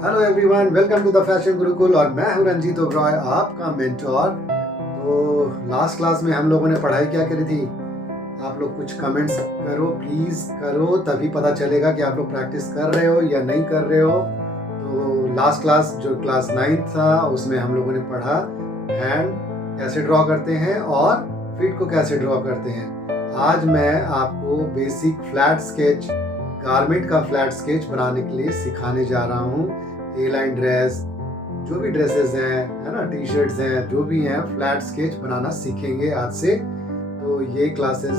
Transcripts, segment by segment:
Hello everyone, welcome to the fashion Gurukul और मैं हूं रंजीत ओबरॉय, आपका मेंटोर। तो लास्ट क्लास में हम लोगों ने पढ़ाई क्या करी थी? आप लोग कुछ कमेंट्स करो, प्लीज़ करो, तभी पता चलेगा कि आप लोग प्रैक्टिस कर रहे हो या नहीं कर रहे हो। तो लास्ट क्लास जो क्लास 9 था उसमें हम लोगों ने पढ़ा हैंड कैसे ड्रॉ करते हैं और फीट को कैसे ड्रॉ करते हैं। आज मैं आपको बेसिक फ्लैट स्केच, गारमेंट का फ्लैट स्केच बनाने के लिए सिखाने जा रहा हूँ। ए लाइन ड्रेस, जो भी ड्रेसेस हैं, है ना, टी शर्ट्स हैं, जो भी हैं, फ्लैट स्केच बनाना सीखेंगे आज से। तो ये क्लासेस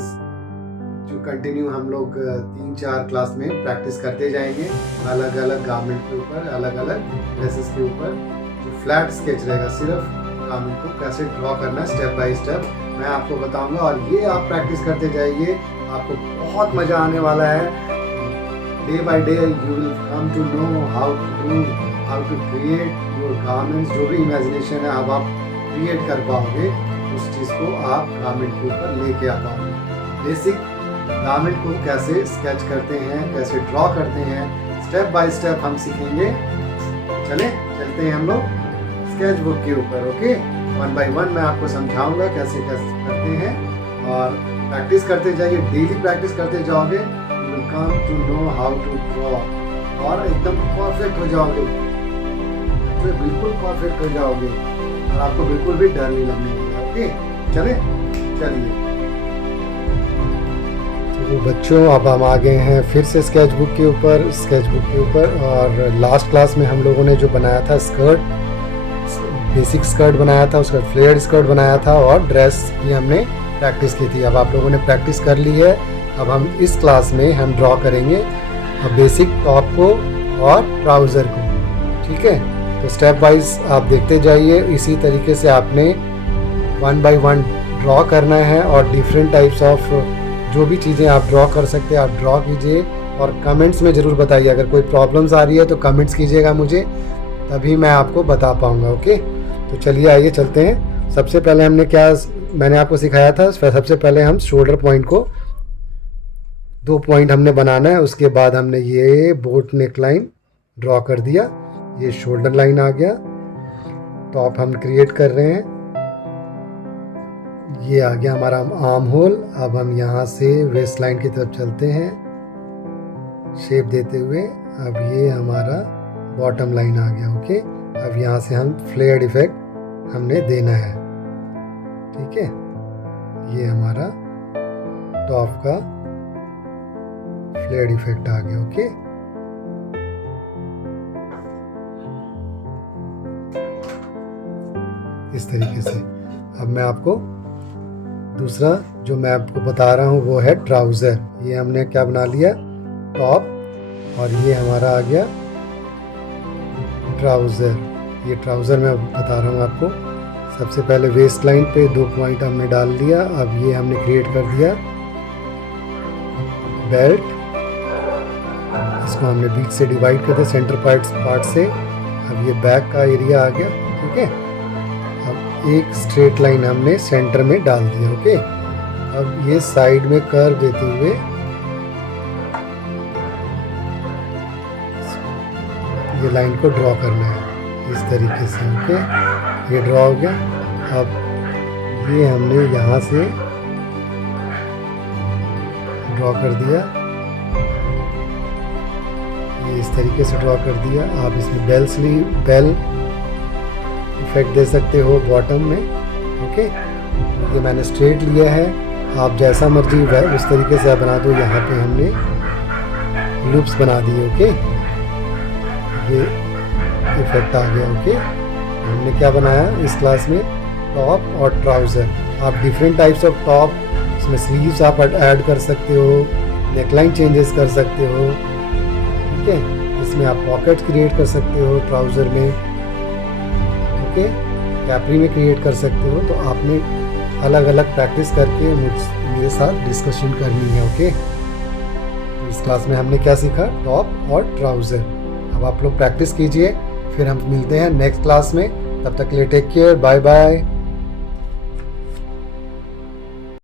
जो कंटिन्यू हम लोग 3-4 क्लास में प्रैक्टिस करते जाएंगे, अलग अलग गारमेंट के ऊपर, अलग अलग ड्रेसेस के ऊपर। जो फ्लैट स्केच रहेगा, सिर्फ गारमेंट को कैसे ड्रॉ करना है स्टेप बाय स्टेप मैं आपको बताऊंगा, और ये आप प्रैक्टिस करते जाइए, आपको बहुत मज़ा आने वाला है। Day by day you will come to know how to create your garments। जो भी इमेजिनेशन है अब आप क्रिएट कर पाओगे, उस चीज़ को आप गारमेंट के ऊपर लेके आ पाओगे। बेसिक गारमेंट को कैसे स्केच करते हैं, कैसे ड्रॉ करते हैं, स्टेप बाय स्टेप हम सीखेंगे। चलते हैं हम लोग स्केच बुक के ऊपर। ओके, 1 by 1 मैं आपको समझाऊंगा कैसे कैसे करते हैं, और प्रैक्टिस करते जाइए, डेली प्रैक्टिस करते जाओगे, will come to know how to draw, और एकदम परफेक्ट हो जाओगे, तो बिल्कुल परफेक्ट हो जाओगे और आपको बिल्कुल भी डर नहीं लगने वाला। ओके, चलिए। तो बच्चों, अब हम आ गए हैं फिर से स्केच बुक के ऊपर। और लास्ट क्लास में हम लोगों ने जो बनाया था स्कर्ट, बेसिक स्कर्ट बनाया था, उसका फ्लेयर्ड स्कर्ट बनाया था, और ड्रेस की हमने प्रैक्टिस की थी। अब आप लोगों ने प्रैक्टिस कर ली है। अब हम इस क्लास में हम ड्रॉ करेंगे बेसिक टॉप को और ट्राउज़र को। ठीक है, तो स्टेप वाइज आप देखते जाइए। इसी तरीके से आपने 1 by 1 ड्रॉ करना है, और डिफरेंट टाइप्स ऑफ जो भी चीज़ें आप ड्रॉ कर सकते हैं आप ड्रॉ कीजिए, और कमेंट्स में ज़रूर बताइए। अगर कोई प्रॉब्लम्स आ रही है तो कमेंट्स कीजिएगा मुझे, तभी मैं आपको बता पाऊँगा। ओके, तो चलिए आइए चलते हैं। सबसे पहले मैंने आपको सिखाया था, सबसे पहले हम शोल्डर पॉइंट को 2 पॉइंट हमने बनाना है। उसके बाद हमने ये बोट नेक लाइन ड्रॉ कर दिया, ये शोल्डर लाइन आ गया, टॉप हम क्रिएट कर रहे हैं, ये आ गया हमारा आर्म होल। अब हम यहाँ से वेस्ट लाइन की तरफ चलते हैं शेप देते हुए। अब ये हमारा बॉटम लाइन आ गया। ओके, अब यहाँ से हम फ्लेयर्ड इफेक्ट हमने देना है। ठीक है, ये हमारा टॉप का फ्लेयर्ड इफेक्ट आ गया। ओके, इस तरीके से। अब मैं आपको दूसरा जो मैं आपको बता रहा हूँ वो है ट्राउज़र। ये हमने क्या बना लिया, टॉप, और ये हमारा आ गया ट्राउज़र। ये ट्राउज़र मैं बता रहा हूँ आपको। सबसे पहले वेस्ट लाइन पे 2 पॉइंट हमने डाल दिया। अब ये हमने क्रिएट कर दिया बेल्ट, इसको हमने बीच से डिवाइड कर दिया, सेंटर पार्ट से। अब ये बैक का एरिया आ गया। ठीक है, अब एक स्ट्रेट लाइन हमने सेंटर में डाल दिया। ओके, अब ये साइड में कर्व देते हुए ये लाइन को ड्रॉ करना है इस तरीके से। ओके, ये ड्रॉ हो गया। अब ये हमने यहाँ से ड्रॉ कर दिया, ये इस तरीके से ड्रॉ कर दिया। आप इसमें बेल इफेक्ट दे सकते हो बॉटम में। ओके, ये मैंने स्ट्रेट लिया है, आप जैसा मर्जी उस तरीके से आप बना दो। यहाँ पे हमने लूप्स बना दिए। ओके, ये इफेक्ट आ गया। ओके, हमने क्या बनाया इस क्लास में, टॉप और ट्राउज़र। आप डिफरेंट टाइप्स ऑफ टॉप, इसमें स्लीव्स आप ऐड कर सकते हो, नेकलाइन चेंजेस कर सकते हो। ठीक है, इसमें आप पॉकेट क्रिएट कर सकते हो ट्राउज़र में। ओके, कैपरी में क्रिएट कर सकते हो। तो आपने अलग अलग प्रैक्टिस करके मेरे साथ डिस्कशन करनी है। ओके, इस क्लास में हमने क्या सीखा, टॉप और ट्राउज़र। अब आप लोग प्रैक्टिस कीजिए, फिर हम मिलते हैं नेक्स्ट क्लास में। तब तक के लिए टेक केयर, बाय बाय।